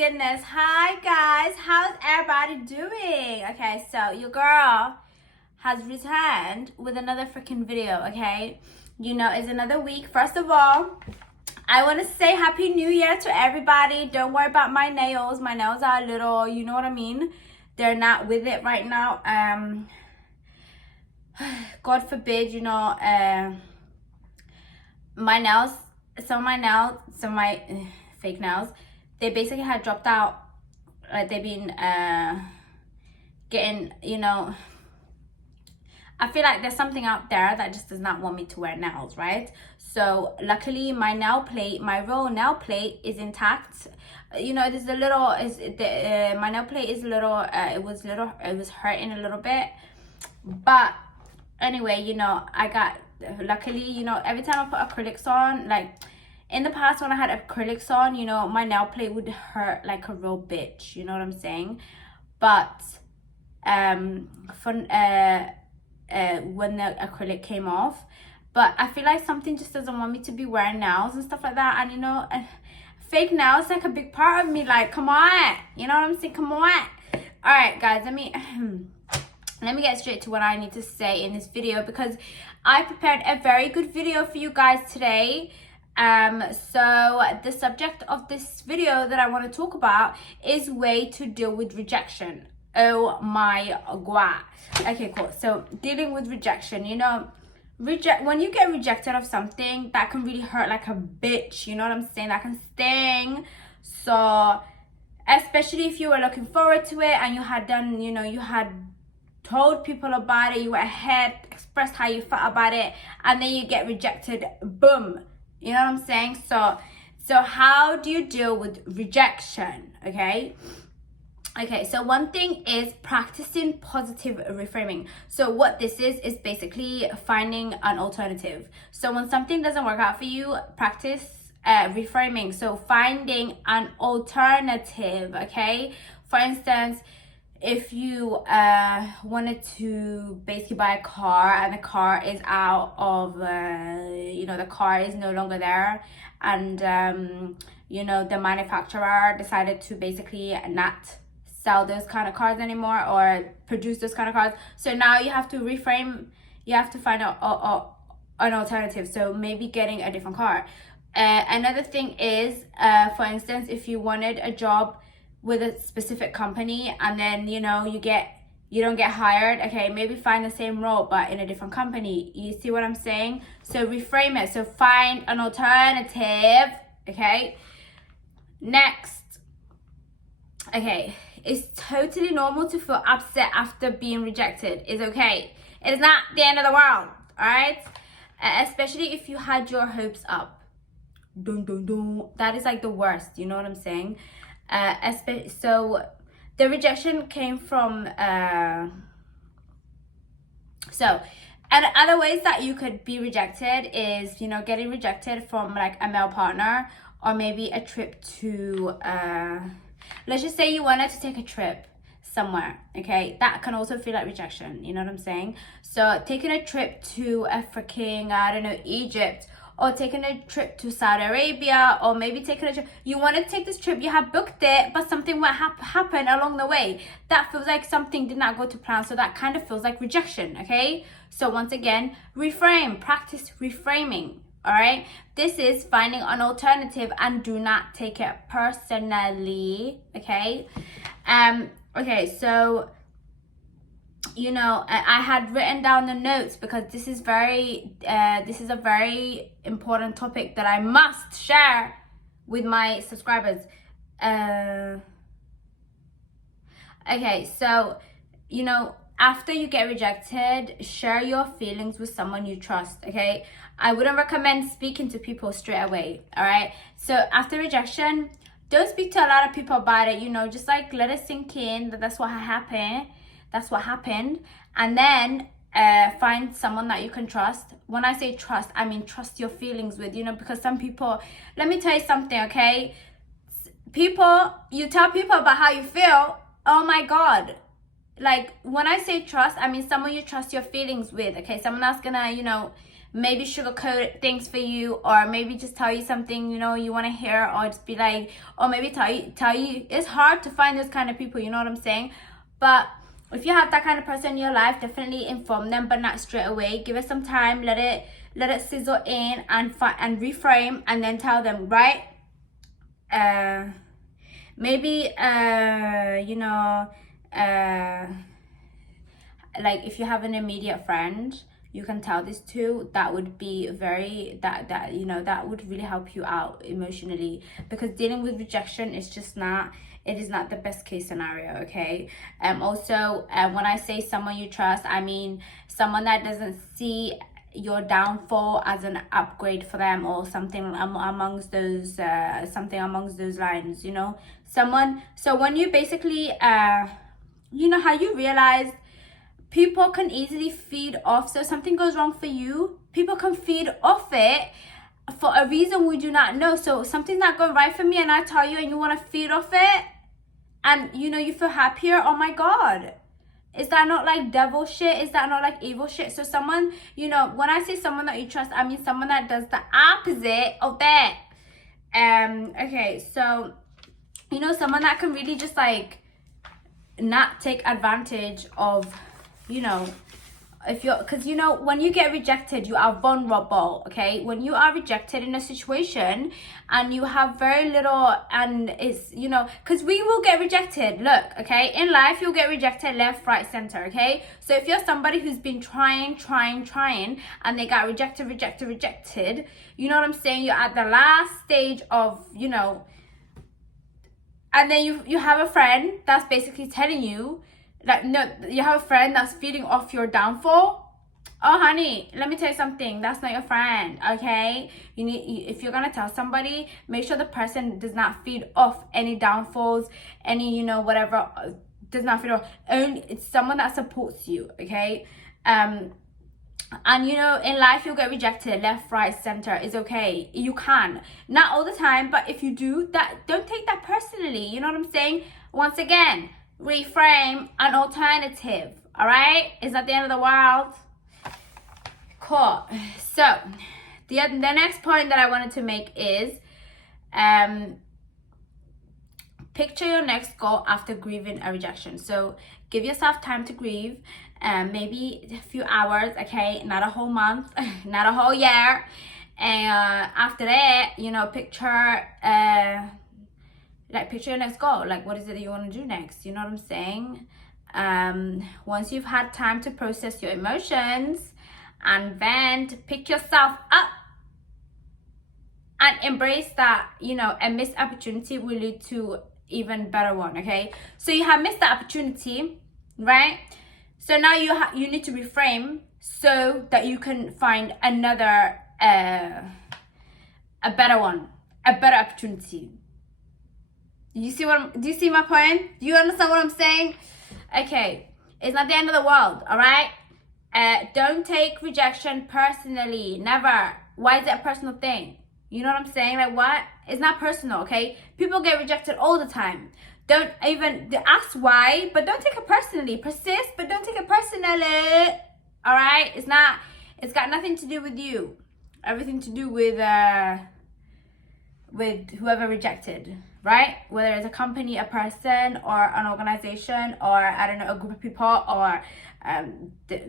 goodness. Hi guys, how's everybody doing? Okay, so your girl has returned with another freaking video. Okay, you know, it's another week. First of all, I want to say happy new year to everybody. Don't worry about my nails are a little, you know what I mean, they're not with it right now. God forbid, you know, some of my fake nails, they basically had dropped out. Like they've been getting, you know, I feel like there's something out there that just does not want me to wear nails, right? So luckily my real nail plate is intact. You know, there's a little, my nail plate is a little, it was hurting a little bit. But anyway, you know, luckily, you know, every time I put acrylics on, like in the past when I had acrylics on, you know, my nail plate would hurt like a real bitch, you know what I'm saying? But when the acrylic came off, but I feel like something just doesn't want me to be wearing nails and stuff like that. And you know, fake nails like a big part of me, like come on, you know what I'm saying? Come on. All right guys, let me get straight to what I need to say in this video, because I prepared a very good video for you guys today. So the subject of this video that I want to talk about is way to deal with rejection. Oh my god. Okay, cool. So dealing with rejection, you know, when you get rejected of something, that can really hurt like a bitch, you know what I'm saying? That can sting. So especially if you were looking forward to it and you had done, you know, you had told people about it, you went ahead, expressed how you felt about it, and then you get rejected, boom, you know what I'm saying? So how do you deal with rejection? Okay, so one thing is practicing positive reframing. So what this is basically finding an alternative. So when something doesn't work out for you, practice reframing. So finding an alternative. Okay, for instance, if you wanted to basically buy a car and the car is out of, you know, the car is no longer there, and you know, the manufacturer decided to basically not sell those kind of cars anymore or produce those kind of cars. So now you have to reframe, you have to find out an alternative. So maybe getting a different car. Another thing is, for instance, if you wanted a job with a specific company and then, you know, you don't get hired, okay, maybe find the same role but in a different company. You see what I'm saying? So reframe it. So find an alternative. Okay, next, okay, it's totally normal to feel upset after being rejected. It's okay. It's not the end of the world. All right, especially if you had your hopes up. That is like the worst, you know what I'm saying? So the rejection came from and other ways that you could be rejected is, you know, getting rejected from like a male partner, or maybe a trip to let's just say you wanted to take a trip somewhere. Okay, that can also feel like rejection, you know what I'm saying? So taking a trip to a freaking, I don't know, Egypt, or taking a trip to Saudi Arabia, or maybe taking a trip, you want to take this trip, you have booked it, but something might happen along the way. That feels like something did not go to plan, so that kind of feels like rejection, okay? So once again, reframe, practice reframing, all right? This is finding an alternative, and do not take it personally, okay? Okay, so, you know, I had written down the notes because this is a very important topic that I must share with my subscribers. Okay, so, you know, after you get rejected, share your feelings with someone you trust. Okay, I wouldn't recommend speaking to people straight away. All right, so after rejection, don't speak to a lot of people about it. You know, just like let it sink in that that's what happened, and then find someone that you can trust. When I say trust, I mean trust your feelings with, you know, because some people, let me tell you something, okay? You tell people about how you feel, oh my god, like when I say trust, I mean someone you trust your feelings with, okay? Someone that's gonna, you know, maybe sugarcoat things for you, or maybe just tell you something, you know, you want to hear, or just be like, or maybe tell you. It's hard to find those kind of people, you know what I'm saying? But if you have that kind of person in your life, definitely inform them, but not straight away. Give it some time, let it sizzle in, and reframe, and then tell them, right? Maybe you know, like if you have an immediate friend you can tell this to, that would be very, that you know, that would really help you out emotionally, because dealing with rejection is just not, it is not the best case scenario, okay? Also, when I say someone you trust, I mean someone that doesn't see your downfall as an upgrade for them, or something amongst those lines, you know, someone. So when you basically you know how you realize people can easily feed off, so something goes wrong for you, people can feed off it for a reason we do not know. So something's not going right for me, and I tell you, and you want to feed off it, and you know, you feel happier. Oh my god, is that not like devil shit? Is that not like evil shit? So someone, you know, when I say someone that you trust, I mean someone that does the opposite of that. Okay, so you know, someone that can really just like not take advantage of, you know, if you're, because you know, when you get rejected, you are vulnerable, okay? When you are rejected in a situation and you have very little, and it's, you know, because we will get rejected, look, okay, in life you'll get rejected left, right, center, okay? So if you're somebody who's been trying and they got rejected, you know what I'm saying, you're at the last stage of, you know, and then you have a friend that's basically telling you, like, no, you have a friend that's feeding off your downfall. Oh honey, let me tell you something, that's not your friend, okay? You need, if you're gonna tell somebody, make sure the person does not feed off any downfalls, any, you know, whatever, does not feed off. Only, it's someone that supports you, okay? And you know, in life you'll get rejected left, right, center. Is okay, you can, not all the time, but if you do that, don't take that personally, you know what I'm saying? Once again, reframe an alternative, all right? It's not the end of the world. Cool. So the next point that I wanted to make is picture your next goal after grieving a rejection. So give yourself time to grieve, maybe a few hours, okay? Not a whole month, not a whole year. And after that, you know, picture your next goal. Like, what is it that you want to do next? You know what I'm saying? Once you've had time to process your emotions and vent, pick yourself up and embrace that, you know, a missed opportunity will lead to even better one, okay? So you have missed the opportunity, right? So now you need to reframe so that you can find another a better one, a better opportunity. Do you see my point? Do you understand what I'm saying? Okay, it's not the end of the world, all right? Don't take rejection personally, never. Why is it a personal thing? You know what I'm saying? Like, what? It's not personal, okay? People get rejected all the time. Don't even ask why, but don't take it personally. Persist, but don't take it personally. All right? It's got nothing to do with you. Everything to do with whoever rejected, right? Whether it's a company, a person, or an organization, or I don't know, a group of people, or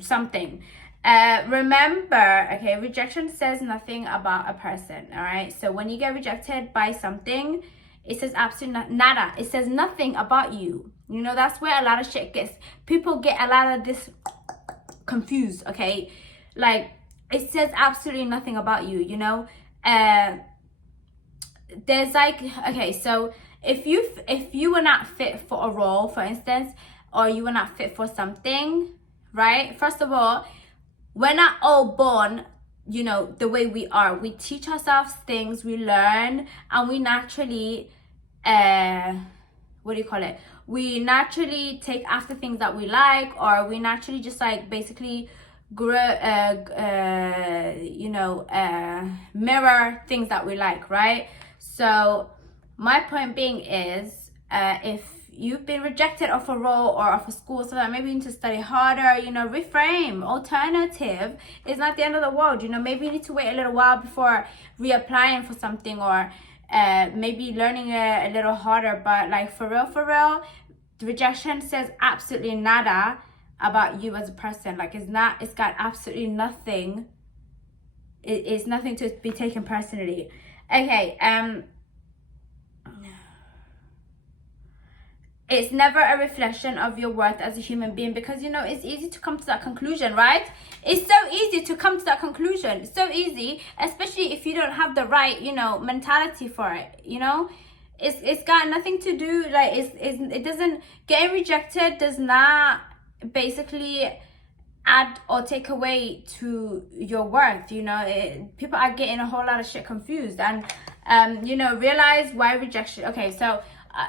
something. Remember, okay, rejection says nothing about a person, all right? So when you get rejected by something, it says absolutely nada. It says nothing about you. You know, that's where a lot of shit people get a lot of this confused, okay? Like, it says absolutely nothing about you, you know? There's like, okay, so if you were not fit for a role, for instance, or you were not fit for something, right? First of all, we're not all born, you know, the way we are. We teach ourselves things, we learn, and we naturally we naturally take after things that we like, or we naturally just like basically grow you know, mirror things that we like, right? So my point being is, if you've been rejected off a role or off a school, so that maybe you need to study harder, you know, reframe. Alternative is not the end of the world, you know. Maybe you need to wait a little while before reapplying for something, or maybe learning a little harder. But like for real, rejection says absolutely nada about you as a person. Like it's got absolutely nothing. It's nothing to be taken personally. Okay, it's never a reflection of your worth as a human being, because you know it's easy to come to that conclusion, right? It's so easy to come to that conclusion. It's so easy, especially if you don't have the right, you know, mentality for it. You know, it's got nothing to do, like it doesn't, getting rejected does not basically add or take away to your worth. You know, people are getting a whole lot of shit confused, and you know, realize why rejection. Okay, so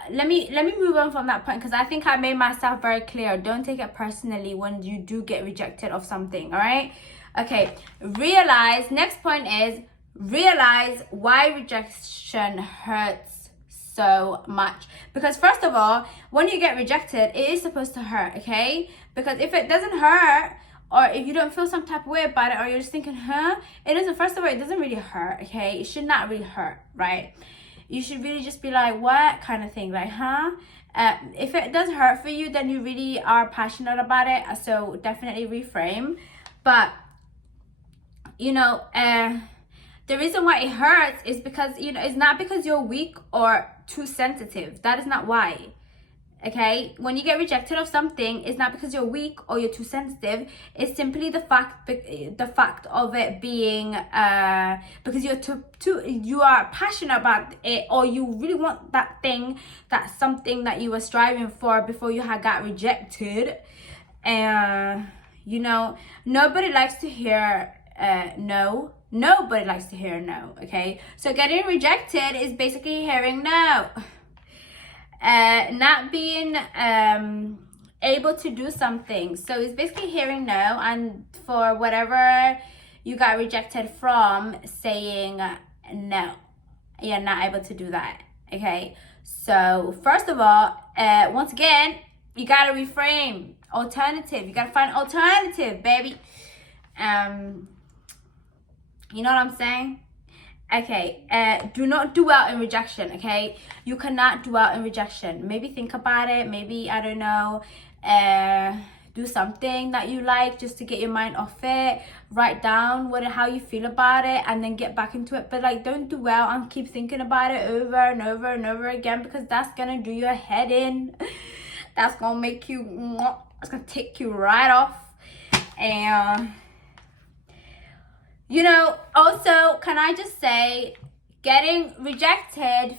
let me move on from that point, because I think I made myself very clear. Don't take it personally when you do get rejected of something. All right, okay, realize, next point is realize why rejection hurts so much. Because first of all, when you get rejected, it is supposed to hurt, okay? Because if it doesn't hurt, or if you don't feel some type of way about it, or you're just thinking, it doesn't, first of all, it doesn't really hurt, okay? It should not really hurt, right? You should really just be like, what kind of thing, like, if it does hurt for you, then you really are passionate about it, so definitely reframe. But you know, the reason why it hurts is because, you know, it's not because you're weak or too sensitive. That is not why. Okay, when you get rejected of something, it's not because you're weak or you're too sensitive. It's simply the fact of it being because you're you are passionate about it, or you really want that thing, that's something that you were striving for before you had got rejected. And you know, nobody likes to hear no. Nobody likes to hear no. Okay, so getting rejected is basically hearing no. Not being able to do something. So it's basically hearing no, and for whatever you got rejected from, saying no. You're not able to do that. Okay, so first of all, once again, you gotta reframe. Alternative. You gotta find alternative, baby. You know what I'm saying? Okay, do not dwell in rejection. Okay, you cannot dwell in rejection. Maybe think about it. Maybe, I don't know, do something that you like just to get your mind off it. Write down how you feel about it, and then get back into it. But like, don't dwell and keep thinking about it over and over and over again, because that's gonna do your head in. That's gonna make you, it's gonna take you right off. And you know, also, can I just say, getting rejected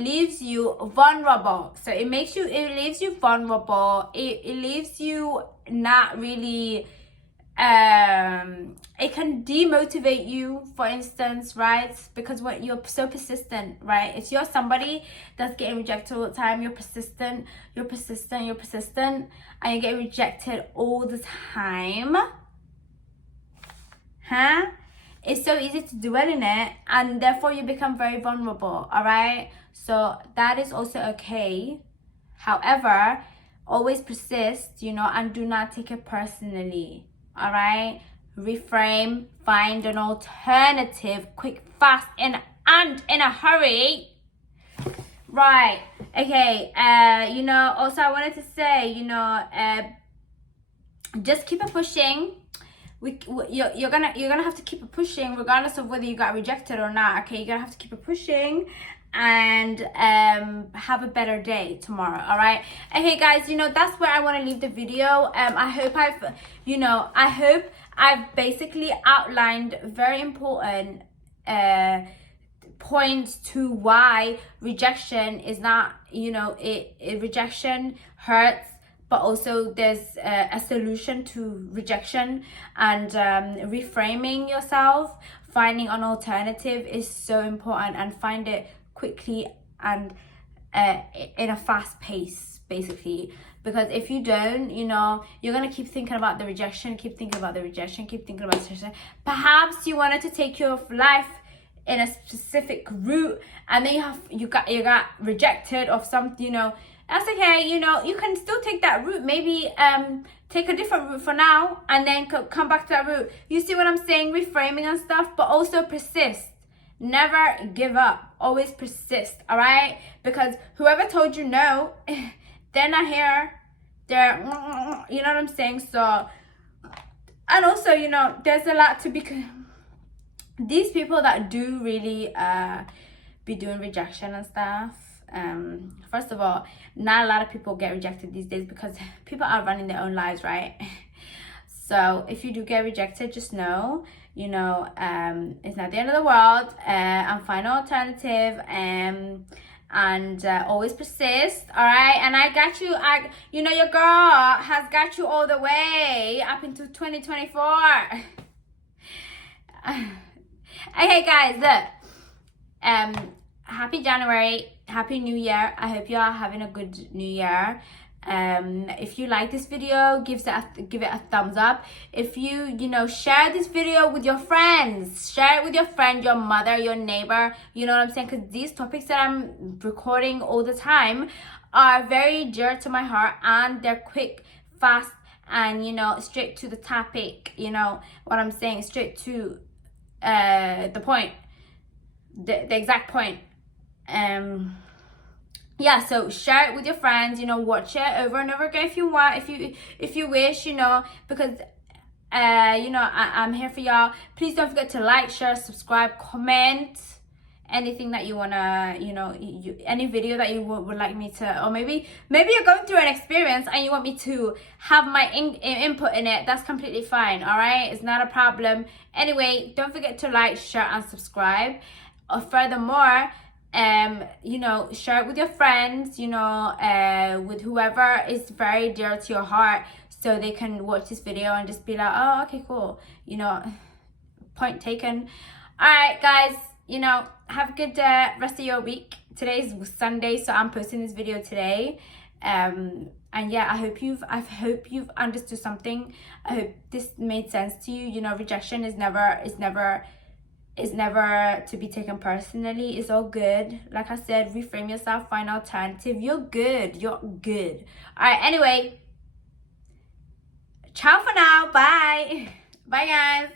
leaves you vulnerable. So it leaves you vulnerable. It leaves you not really, it can demotivate you, for instance, right? Because when you're so persistent, right? If you're somebody that's getting rejected all the time, you're persistent, and you get rejected all the time, it's so easy to dwell in it, and therefore you become very vulnerable. All right, so that is also okay. However, always persist, you know, and do not take it personally. All right, reframe, find an alternative, quick, fast, and in a hurry. Right, okay. You know, also I wanted to say, you know, just keep it pushing. You're gonna have to keep it pushing regardless of whether you got rejected or not. Okay, you're gonna have to keep it pushing, and have a better day tomorrow. All right, okay guys, you know, that's where I want to leave the video. I hope I've basically outlined very important points to why rejection is not, you know, rejection hurts, but also there's a solution to rejection. And reframing yourself, finding an alternative is so important, and find it quickly and in a fast pace, basically. Because if you don't, you know, you're gonna keep thinking about the rejection, keep thinking about the rejection. Perhaps you wanted to take your life in a specific route, and then you got rejected of something, you know, that's okay. You know, you can still take that route. Maybe take a different route for now, and then come back to that route. You see what I'm saying? Reframing and stuff, but also persist. Never give up. Always persist. All right? Because whoever told you no, they're not here. They're, you know what I'm saying? So, and also, you know, there's a lot to be. These people that do really be doing rejection and stuff. First of all, not a lot of people get rejected these days because people are running their own lives, right? So if you do get rejected, just know, you know, it's not the end of the world. And find an alternative, and always persist. All right, and I got you. You know, your girl has got you all the way up into 2024. Okay, guys, look. Happy January, happy New Year. I hope you are having a good New Year. If you like this video, give it a thumbs up. If you know, share this video with your friends. Share it with your friend, your mother, your neighbor. You know what I'm saying? Because these topics that I'm recording all the time are very dear to my heart, and they're quick, fast, and, you know, straight to the topic. You know what I'm saying? Straight to the point, the exact point. Yeah, so share it with your friends, you know, watch it over and over again if you want, if you wish, you know, because you know, I'm here for y'all. Please don't forget to like, share, subscribe, comment anything that you wanna, you know, any video that you would like me to, or maybe you're going through an experience and you want me to have my input in it. That's completely fine. All right, it's not a problem. Anyway, don't forget to like, share, and subscribe. Furthermore, you know, share it with your friends, you know, with whoever is very dear to your heart, so they can watch this video and just be like, oh, okay, cool, you know, point taken. All right, guys, you know, have a good rest of your week. Today's Sunday, so I'm posting this video today. And yeah, I hope you've understood something. I hope this made sense to you. You know, rejection is never to be taken personally. It's all good. Like I said, reframe yourself, find an alternative. You're good. All right, anyway, ciao for now. Bye guys.